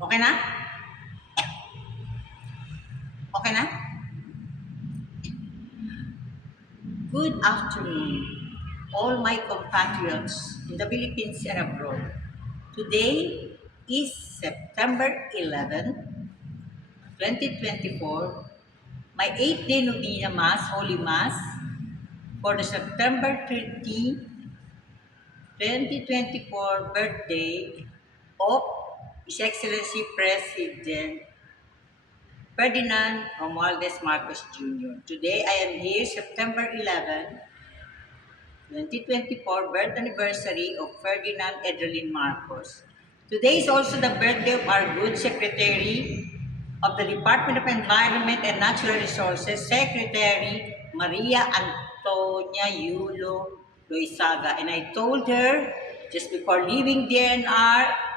Okay na? Okay na? Good afternoon, all my compatriots in the Philippines and abroad. Today is September 11, 2024, my 8th day Novena Mass, Holy Mass, for the September 13, 2024 birthday of His Excellency President Ferdinand Romualdez Marcos Jr. Today I am here, September 11, 2024, birth anniversary of Ferdinand Edralin Marcos. Today is also the birthday of our good Secretary of the Department of Environment and Natural Resources, Secretary Maria Antonia Yulo Loizaga. And I told her just before leaving DNR,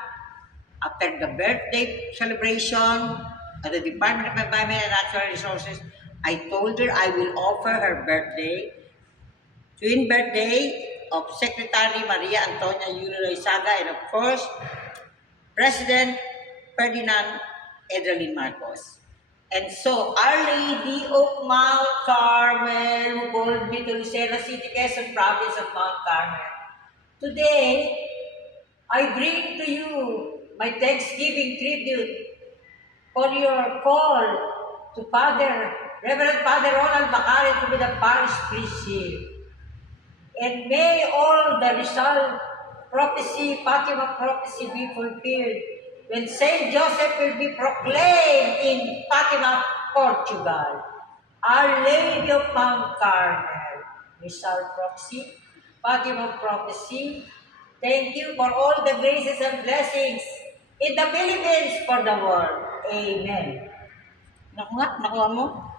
after the birthday celebration at the Department of Environment and Natural Resources, I told her I will offer her twin birthday of Secretary Maria Antonia Yulo Loizaga, and of course, President Ferdinand Edralin Marcos. And so, Our Lady of Mount Carmel, who called me to Lucena City, Quezon Province of Mount Carmel. Today, I bring to you my Thanksgiving tribute for your call to Reverend Father Ronald Bacari to be the parish priest here. And may all the Rizal prophecy, Fatima prophecy be fulfilled when Saint Joseph will be proclaimed in Fatima, Portugal. Our Lady of Mount Carmel, Rizal prophecy, Fatima prophecy. Thank you for all the graces and blessings in the Philippines for the world. Amen. Nakuha mo?